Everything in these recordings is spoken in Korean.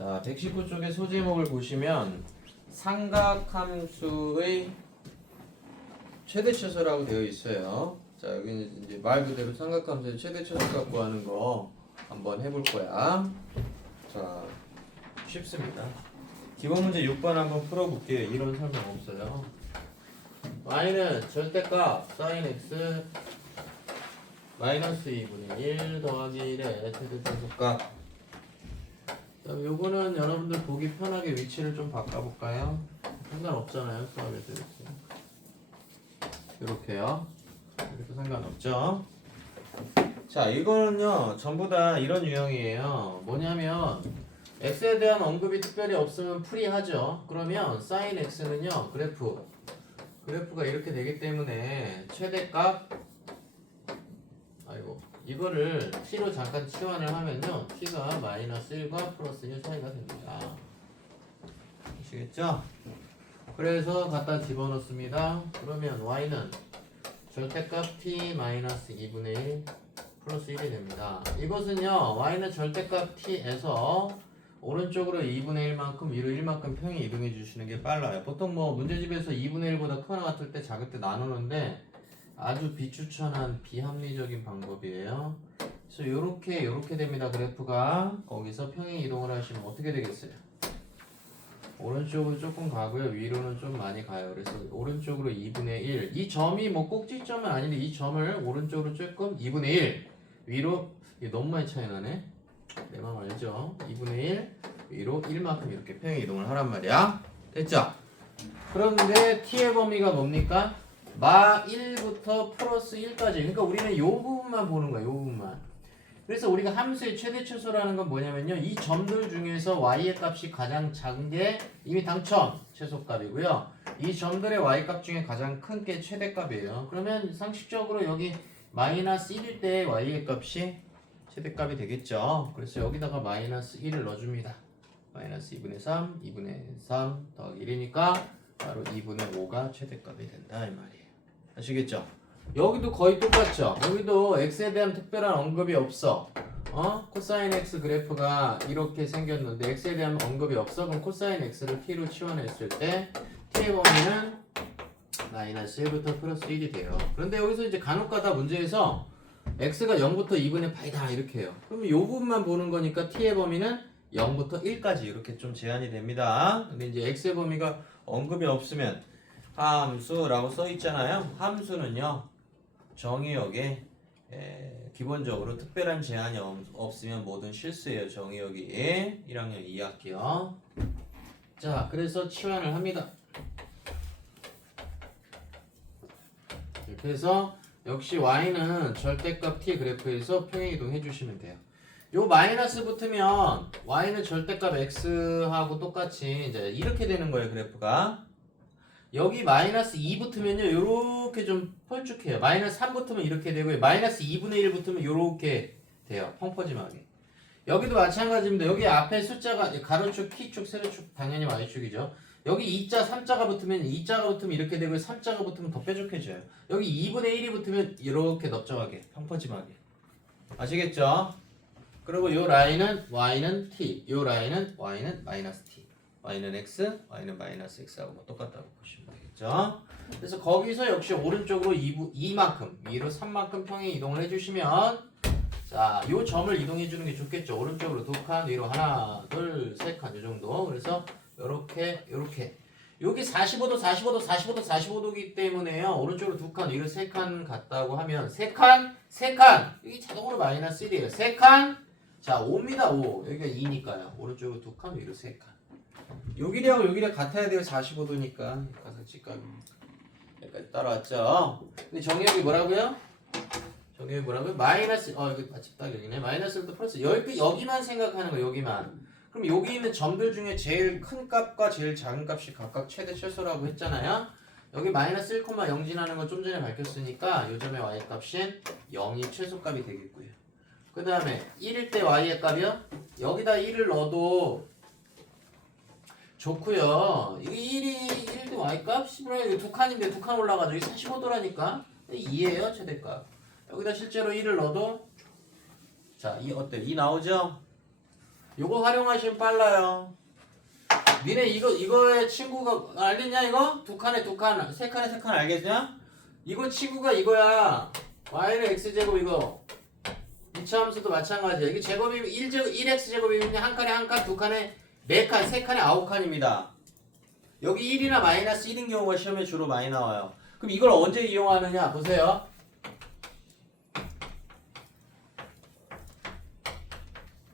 자, 119쪽의 소제목을 보시면 삼각함수의 최대 최소라고 되어 있어요. 자, 여기는 이제 말 그대로 삼각함수의 최대 최소 갖고 하는 거 한번 해볼 거야. 자, 쉽습니다. 기본 문제 6번 한번 풀어볼게요. 이런 설명 없어요. y는 절대값 sin x 마이너스 2분의 1 더하기 1의 최대 최소값. 요거는 여러분들 보기 편하게 위치를 좀 바꿔볼까요? 상관없잖아요, 수학에서 이렇게요. 이렇게 상관없죠. 자, 이거는요 전부 다 이런 유형이에요. 뭐냐면 x에 대한 언급이 특별히 없으면 풀이하죠. 그러면 sin x는요 그래프가 이렇게 되기 때문에 최대값 이거를 t로 잠깐 치환을 하면요 t가 마이너스 1과 플러스 1 사이가 됩니다. 아시겠죠? 그래서 갖다 집어넣습니다. 그러면 y는 절대값 t 마이너스 2분의 1 플러스 1이 됩니다. 이것은요 y는 절대값 t에서 오른쪽으로 2분의 1만큼 위로 1만큼 평이 이동해 주시는 게 빨라요. 보통 뭐 문제집에서 2분의 1보다 크거나 같을 때 작을 때 나누는데 아주 비추천한 비합리적인 방법이에요. 그래서 요렇게 됩니다. 그래프가 거기서 평행 이동을 하시면 어떻게 되겠어요? 오른쪽으로 조금 가고요. 위로는 좀 많이 가요. 그래서 오른쪽으로 2분의 1. 이 점이 뭐 꼭지점은 아닌데 이 점을 오른쪽으로 조금 2분의 1 위로 이게 너무 많이 차이 나네. 내 맘 알죠? 2분의 1 위로 1만큼 이렇게 평행 이동을 하란 말이야. 됐죠? 그런데 t의 범위가 뭡니까? 마 1부터 플러스 1까지. 그러니까 우리는 요 부분만 보는 거야. 요 부분만. 그래서 우리가 함수의 최대 최소라는 건 뭐냐면요. 이 점들 중에서 y의 값이 가장 작은 게 이미 당첨 최소값이고요. 이 점들의 y값 중에 가장 큰 게 최대값이에요. 그러면 상식적으로 여기 마이너스 1일 때 y의 값이 최대값이 되겠죠. 그래서 여기다가 마이너스 1을 넣어줍니다. 마이너스 2분의 3, 2분의 3 더하기 1이니까 바로 2분의 5가 최대값이 된다 이 말이에요. 아시겠죠? 여기도 거의 똑같죠? 여기도 x에 대한 특별한 언급이 없어. 코사인 x 그래프가 이렇게 생겼는데 x에 대한 언급이 없어. 그럼 코사인 x를 t로 치환했을 때 t의 범위는 마이너스 1부터 플러스 1이 돼요. 그런데 여기서 이제 간혹가다 문제에서 x가 0부터 2분의 파이다 이렇게 해요. 그러면 이 부분만 보는 거니까 t의 범위는 0부터 1까지 이렇게 좀 제한이 됩니다. 근데 이제 x의 범위가 언급이 없으면 함수라고 써 있잖아요. 함수는요 정의역에 기본적으로 특별한 제한이 없으면 뭐든 실수예요. 정의역이 1학년 2학기요. 자, 그래서 치환을 합니다. 이렇게 해서 역시 y는 절대값 t 그래프에서 평행이동 해주시면 돼요. 요 마이너스 붙으면 y는 절대값 x하고 똑같이 이제 이렇게 되는 거예요. 그래프가 여기 마이너스 2 붙으면요 요렇게 좀 펄쭉해요. 마이너스 3 붙으면 이렇게 되고요. 마이너스 2분의 1 붙으면 요렇게 돼요. 펑퍼짐하게. 여기도 마찬가지입니다. 여기 앞에 숫자가 가로축, 키축, 세로축 당연히 y축이죠. 여기 2자, 3자가 붙으면 2자가 붙으면 이렇게 되고요. 3자가 붙으면 더 뾰족해져요. 여기 2분의 1이 붙으면 이렇게 넓적하게 펑퍼짐하게. 아시겠죠? 그리고 요 라인은 y는 t, 요 라인은 y는 마이너스 t, y는 x, y는 마이너스 x하고 뭐 똑같다고 보시면 되겠죠. 그래서 거기서 역시 오른쪽으로 2만큼, 위로 3만큼 평행 이동을 해주시면 자, 요 점을 이동해 주는 게 좋겠죠. 오른쪽으로 2칸, 위로 하나, 둘, 3칸 요 정도. 그래서 요렇게 여기 45도, 45도, 45도, 45도이기 때문에요. 오른쪽으로 2칸, 위로 3칸 갔다고 하면 3칸, 이게 자동으로 마이너스 1이에요. 3칸, 자 5입니다. 5. 여기가 2니까요. 오른쪽으로 2칸, 위로 3칸. 여기랑 여기랑 같아야 돼요. 45도니까. 가서 직각 여기까지 따라왔죠. 근데 정의역이 뭐라고요? 정의역이 뭐라고요? 마이너스 여기 마침 딱 여기네. 마이너스부터 플러스 여기만 생각하는 거예요. 여기만. 그럼 여기 있는 점들 중에 제일 큰 값과 제일 작은 값이 각각 최대 최소라고 했잖아요. 여기 마이너스 1,0 지나는 거 좀 전에 밝혔으니까 요 점의 y 값은 0이 최소값이 되겠고요. 그 다음에 1일 때 y의 값이요? 여기다 1을 넣어도 좋고요. 이게 1대 y 값? 10분의 2칸인데 2칸 올라가죠. 이게 45도라니까 2예요 최대값. 여기다 실제로 1을 넣어도 자, 2 어때? 2 나오죠? 요거 활용하시면 빨라요. 니네 이거의 친구가 알겠냐 이거? 세 칸에 세 칸 알겠냐? 이거 친구가 이거야. y는 x제곱 이거. 2차 함수도 마찬가지야. 이게 제곱이면 1x 제곱이면 한 칸에 한 칸, 두 칸에 네 칸, 세 칸에 9칸입니다. 여기 1이나 마이너스 1인 경우가 시험에 주로 많이 나와요. 그럼 이걸 언제 이용하느냐? 보세요.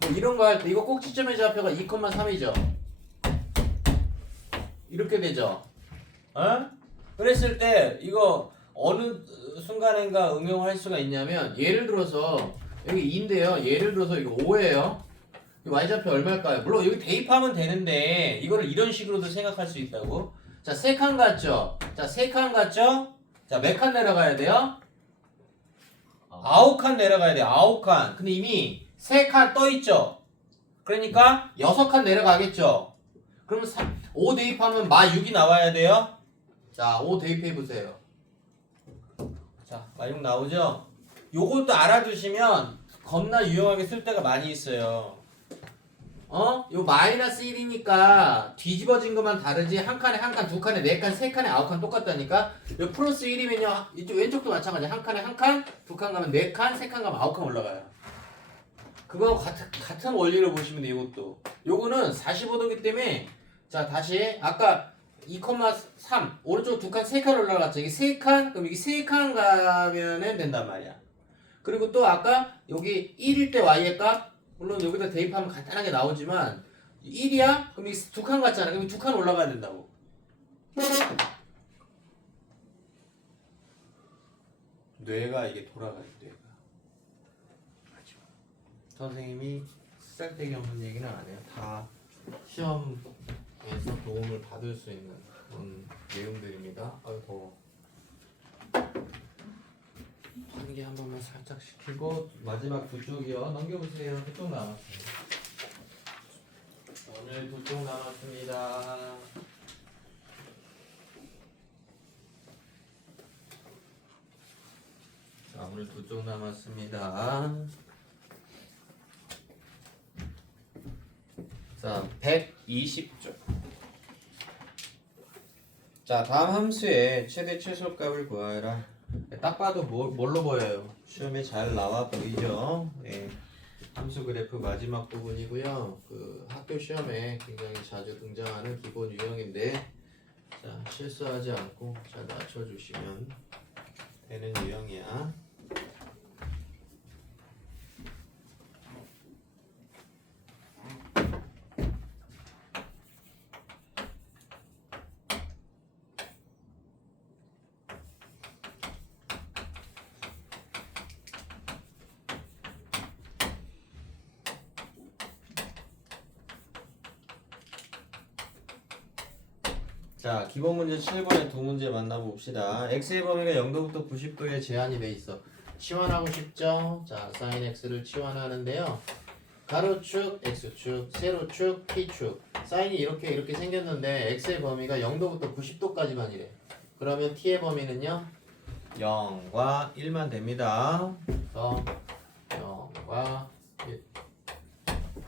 뭐 이런 거 할 때 이거 꼭지점의 좌표가 2,3이죠. 이렇게 되죠. 어? 그랬을 때 이거 어느 순간인가 응용할 수가 있냐면 예를 들어서 여기 2인데요. 예를 들어서 이거 5예요. y좌표 얼마일까요? 물론 여기 대입하면 되는데 이거를 이런 식으로도 생각할 수 있다고. 자, 3칸 같죠? 자, 3칸 같죠? 자, 몇 칸 내려가야 돼요? 9칸 내려가야 돼요. 9칸. 근데 이미 3칸 떠있죠? 그러니까 6칸 내려가겠죠? 그러면 5 대입하면 마 6이 나와야 돼요? 자, 5 대입해보세요. 자, 마 6 나오죠? 요것도 알아두시면 겁나 유용하게 쓸 때가 많이 있어요. 요 마이너스 1이니까 뒤집어진 것만 다르지 한 칸에 한 칸, 두 칸에 네 칸, 세 칸에 9칸 똑같다니까. 요 플러스 1이면요 이쪽 왼쪽도 마찬가지야. 한 칸에 한 칸, 두 칸 가면 네 칸, 세 칸 가면 9칸 올라가요. 그거하고 같은 원리를 보시면 돼요. 이것도 요거는 45도기 때문에 자 다시 아까 2,3 오른쪽 두 칸, 세 칸 올라갔죠. 이게 세 칸, 그럼 이게 세 칸 가면은 된단 말이야. 그리고 또 아까 여기 1일 때 y의 값 물론 여기다 대입하면 간단하게 나오지만 1이야? 그럼 이 두 칸 같잖아. 그럼 두 칸 올라가야 된다고. 뇌가 이게 돌아가요. 뇌가. 선생님이 쓸데기 없는 얘기는 안 해요. 다 시험에서 도움을 받을 수 있는 그런 내용들입니다. 아이고. 한개 한 번만 살짝 시키고 마지막 두 쪽이요. 넘겨보세요. 두 쪽 남았어요. 오늘 두 쪽 남았습니다. 자, 오늘 두 쪽 남았습니다. 자, 120쪽. 자, 다음 함수의 최대 최소값을 구하라. 딱 봐도 뭘로 보여요? 시험에 잘 나와 보이죠? 네. 함수 그래프 마지막 부분이고요. 그 학교 시험에 굉장히 자주 등장하는 기본 유형인데, 자 실수하지 않고 잘 맞춰주시면 되는 유형이야. 자, 기본 문제 7번에 두 문제 만나봅시다. x의 범위가 0도부터 90도에 제한이 돼 있어. 치환하고 싶죠? 자, sin x를 치환하는데요. 가로축, x축, 세로축, t축. 사인이 이렇게 생겼는데 x의 범위가 0도부터 90도까지만이래. 그러면 t의 범위는요? 0과 1만 됩니다. 그래서 0과 1.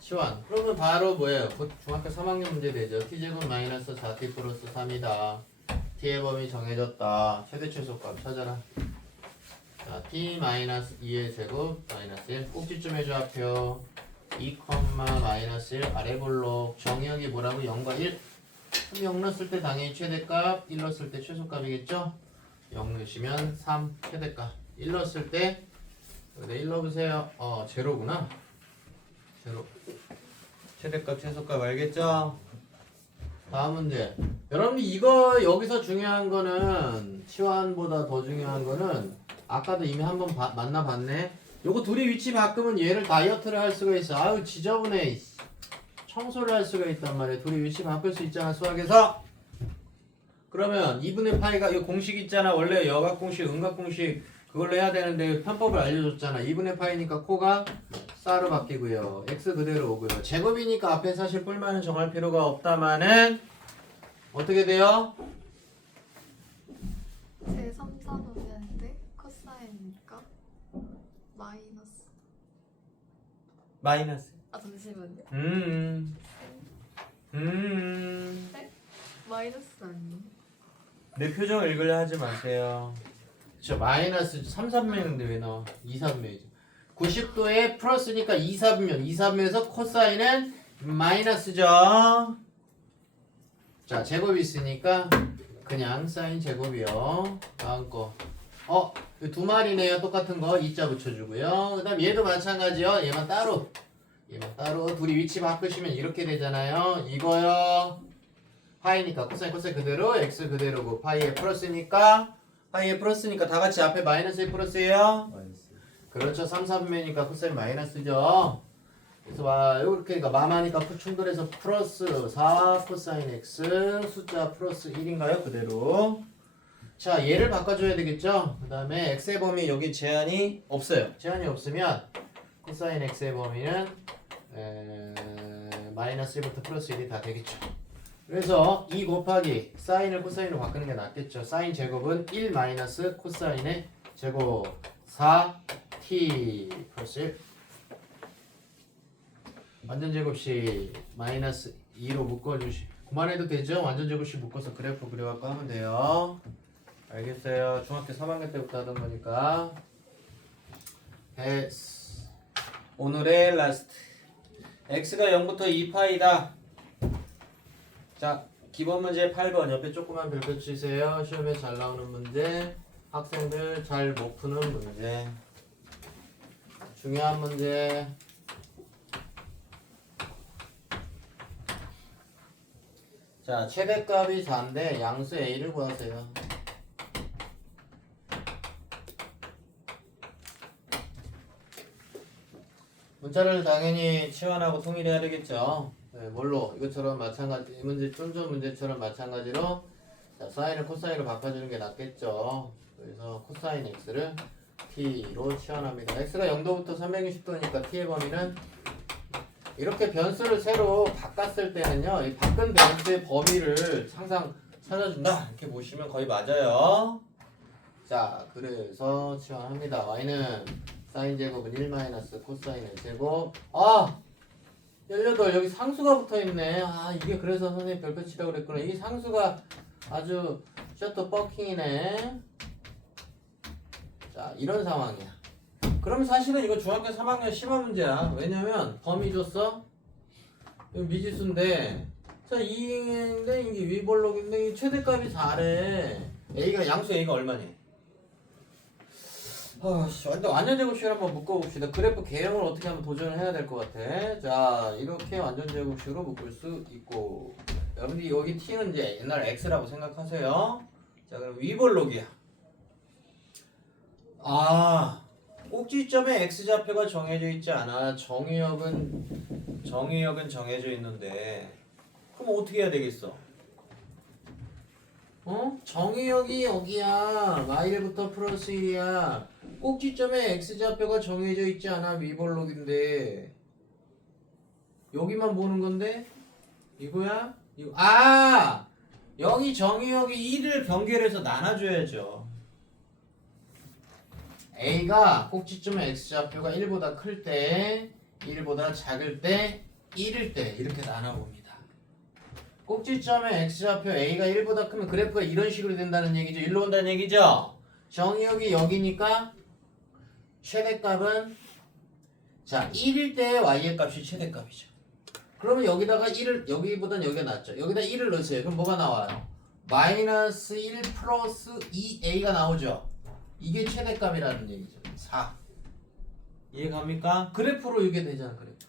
치환. 그러면 바로 뭐예요? 중학교 3학년 문제 되죠. t제곱 마이너스 4t 플러스 3이다. t의 범위 정해졌다. 최대 최소값 찾아라. 자, t 마이너스 2의 제곱 마이너스 1. 꼭지점의 좌표 2, 마이너스 1 아래 볼록. 정의역이 뭐라고? 0과 1. 그럼 0 넣었을 때 당연히 최대값, 1 넣었을 때 최소값이겠죠? 0 넣으시면 3 최대값. 1 넣었을 때 1 넣어보세요. 제로구나. 제로. 최대값 최소값 알겠죠? 다음 문제. 여러분들 이거 여기서 중요한 거는 치환보다 더 중요한 거는 아까도 이미 한번 만나봤네. 요거 둘이 위치 바꾸면 얘를 다이어트를 할 수가 있어. 아유 지저분해. 청소를 할 수가 있단 말이야. 둘이 위치 바꿀 수 있잖아 수학에서. 그러면 2분의 파이가 이 공식 있잖아. 원래 여각공식, 음각공식 그걸로 해야 되는데 편법을 알려줬잖아. 2분의 파이니까 코가 싸로 바뀌고요. x 그대로 오고요. 제곱이니까 앞에 사실 뿔만은 정할 필요가 없다마는 어떻게 돼요? 제 3, 4분면인데 코사인이니까 마이너스. 마이너스. 잠시만요. 마이너스 아니에요? 내 표정 읽으려 하지 마세요. 저 마이너스 3, 3면인데 왜 나와? 2, 3면이죠. 90도에 플러스니까 2, 3면. 2, 3면에서 코사인은 마이너스죠. 자, 제곱이 있으니까 그냥 사인 제곱이요. 다음 거. 두 마리네요. 똑같은 거 2자 붙여주고요. 그 다음 얘도 마찬가지요. 얘만 따로. 둘이 위치 바꾸시면 이렇게 되잖아요. 이거요. 파이니까 코사인 그대로 x 그대로고 파이에 플러스니까 다 같이 앞에 마이너스에 플러스예요. 마이너스. 그렇죠. 3, 3면이니까 코사인 마이너스죠. 그래서 이렇게 마마니까 충돌해서 플러스 4 코사인 x 숫자 플러스 1인가요? 그대로. 자, 얘를 바꿔줘야 되겠죠. 그 다음에 x의 범위 여기 제한이 없어요. 제한이 없으면 코사인 x의 범위는 마이너스 1부터 플러스 1이 다 되겠죠. 그래서 2 곱하기 사인을 코사인으로 바꾸는 게 낫겠죠. 사인 제곱은 1 마이너스 코사인의 제곱 4t 플러스 1. 완전 제곱식 마이너스 2로 묶어주시. 그만해도 되죠? 완전 제곱식 묶어서 그래프 그려갖고 하면 돼요. 알겠어요. 중학교 3학년 때부터 하던 거니까. S. 오늘의 라스트. x가 0부터 2파이다. 자, 기본 문제 8번 옆에 조그만 별표 치세요. 시험에 잘 나오는 문제, 학생들 잘 못 푸는 문제, 중요한 문제. 자, 최대값이 4인데 양수 a를 구하세요. 문자를 당연히 치환하고 통일해야 되겠죠. 네, 뭘로? 이것처럼 마찬가지, 이 문제, 좀 전 문제처럼 마찬가지로 자, 사인을 코사인으로 바꿔주는 게 낫겠죠. 그래서 코사인 x를 t로 치환합니다. x가 0도부터 360도니까 t의 범위는 이렇게 변수를 새로 바꿨을 때는요, 이 바꾼 변수의 범위를 항상 찾아준다. 이렇게 보시면 거의 맞아요. 자, 그래서 치환합니다. y는 사인 제곱은 1 마이너스 코사인의 제곱. 18 여기 상수가 붙어있네. 이게 그래서 선생님 별표 치라고 그랬구나. 이 상수가 아주 셔터 버킹이네. 자, 이런 상황이야. 그럼 사실은 이거 중학교 3학년 심화 문제야. 왜냐면 범위 줬어? 이거 미지수인데 자, 2인데 이게 위볼록인데 이 최대값이 4래. A가 양수 A가 얼마니? 완전 제곱식을 한번 묶어봅시다. 그래프 개형을 어떻게 하면 도전을 해야 될 것 같아. 자, 이렇게 완전 제곱식으로 묶을 수 있고, 여러분들 여기 t는 이제 옛날 x라고 생각하세요. 자, 그럼 위볼록이야. 꼭지점에 x좌표가 정해져 있지 않아. 정의역은 정해져 있는데 그럼 어떻게 해야 되겠어? 정의역이 여기야. y1부터 플러스 1이야. 꼭지점에 x좌표가 정해져 있지 않아. 위볼록인데 여기만 보는 건데 이거야? 여기 정의역이 1을 변결해서 나눠줘야죠. A가 꼭지점에 x좌표가 1보다 클 때, 1보다 작을 때, 1일 때 이렇게 나눠봅니다. 꼭지점에 x좌표 A가 1보다 크면 그래프가 이런 식으로 된다는 얘기죠. 일로 온다는 얘기죠. 정의역이 여기니까 최대값은 자 1일 때 y의 값이 최대값이죠. 그러면 여기다가 1을 여기보단 여기가 낫죠. 여기다 1을 넣으세요. 그럼 뭐가 나와요? 마이너스 1 플러스 2a가 나오죠. 이게 최대값이라는 얘기죠. 4. 이해갑니까? 그래프로 이게 되잖아. 그래프.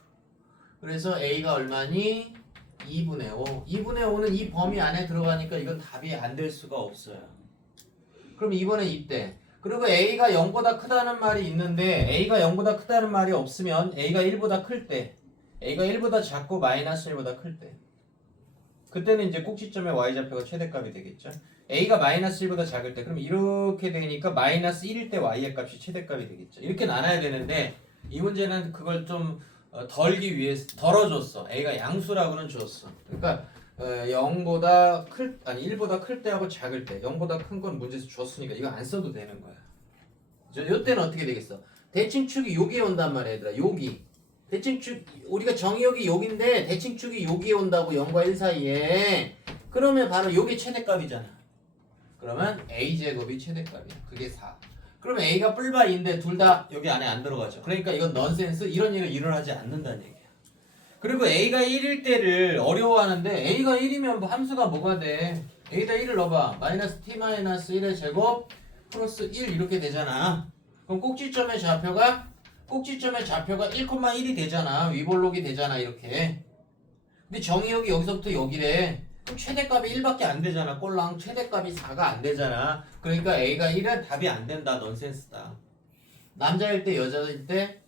그래서 a가 얼마니? 2분의 5. 2분의 5는 이 범위 안에 들어가니까 이건 답이 안 될 수가 없어요. 그럼 2번에 입대. 그리고 a가 0보다 크다는 말이 있는데 a가 0보다 크다는 말이 없으면 a가 1보다 클 때, a가 1보다 작고 마이너스 1보다 클 때, 그때는 이제 꼭지점의 y좌표가 최대값이 되겠죠. a가 마이너스 1보다 작을 때, 그럼 이렇게 되니까 마이너스 1일 때 y의 값이 최대값이 되겠죠. 이렇게 나눠야 되는데 이 문제는 그걸 좀 덜기 위해서 덜어줬어. a가 양수라고는 줬어. 그러니까 0보다1보다 클 때하고 작을 때 0보다 큰 건 문제에서 줬으니까 이거 안 써도 되는 거야. 이때는 어떻게 되겠어? 대칭축이 여기에 온단 말이야, 얘들아. 여기 대칭축 우리가 정의역이 여기인데 대칭축이 여기에 온다고 0과 1 사이에. 그러면 바로 여기 최대값이잖아. 그러면 a제곱이 최대값이야. 그게 4. 그러면 a가 뿔바인데 둘 다 여기 안에 안 들어가죠. 그러니까 이건 넌센스. 이런 일은 일어나지 않는다는 얘기야. 그리고 a가 1일 때를 어려워하는데 a가 1이면 뭐 함수가 뭐가 돼? a에다 1을 넣어봐. 마이너스 t 마이너스 1의 제곱 플러스 1 이렇게 되잖아. 그럼 꼭지점의 좌표가 1,1이 되잖아. 위볼록이 되잖아. 이렇게. 근데 정의역이 여기서부터 여기래. 그럼 최대값이 1밖에 안 되잖아. 꼴랑 최대값이 4가 안 되잖아. 그러니까 a가 1은 답이 안 된다. 넌센스다. 남자일 때 여자일 때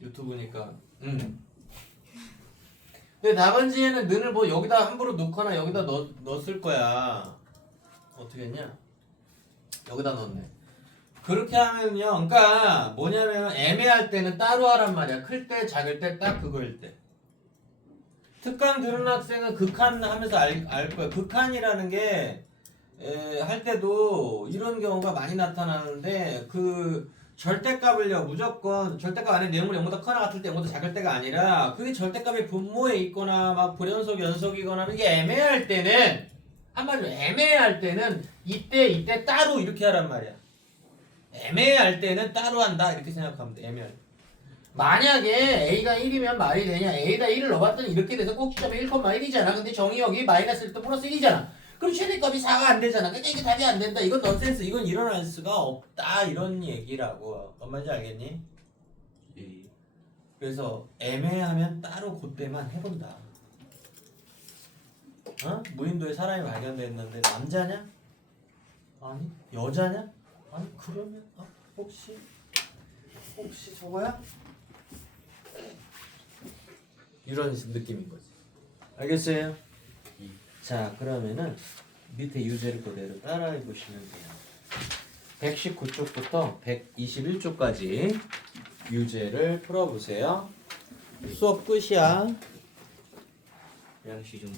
유튜브니까 근데 답안지에는 는을 뭐 여기다 함부로 넣거나 여기다 넣었을 거야. 어떻게 했냐? 여기다 넣었네. 그렇게 하면요. 그러니까 뭐냐면 애매할 때는 따로 하란 말이야. 클 때, 작을 때, 딱 그거일 때. 특강 들은 학생은 극한 하면서 알 거야. 극한이라는 게 할 때도 이런 경우가 많이 나타나는데 그 절대값을요 무조건 절대값 안에 내용물 0보다 크거나 같을 때 0보다 작을 때가 아니라 그게 절대값이 분모에 있거나 막 불연속 연속이거나 이게 애매할 때는 한마디로 애매할 때는 이때 따로 이렇게 하란 말이야. 애매할 때는 따로 한다 이렇게 생각하면 돼. 애매할 때. 만약에 a가 1이면 말이 되냐? a에다 1을 넣어봤더니 이렇게 돼서 꼭지점이 1,1이잖아. 근데 정의역이 마이너스 1도 플러스 1이잖아. 그럼 최대값이 4가 안 되잖아. 그러니까 이게 답이 안 된다. 이건 넌센스. 이건 일어날 수가 없다. 이런 얘기라고. 뭔 말인지 알겠니? 예. 그래서 애매하면 따로 그때만 해본다. 어? 무인도에 사람이 발견됐는데 남자냐? 아니 여자냐? 아니 그러면 혹시 저거야? 이런 느낌인 거지. 알겠어요? 자 그러면은 밑에 유제를 그대로 따라해 보시면 돼요. 119쪽부터 121쪽까지 유제를 풀어보세요. 수업 끝이야. 양식 좀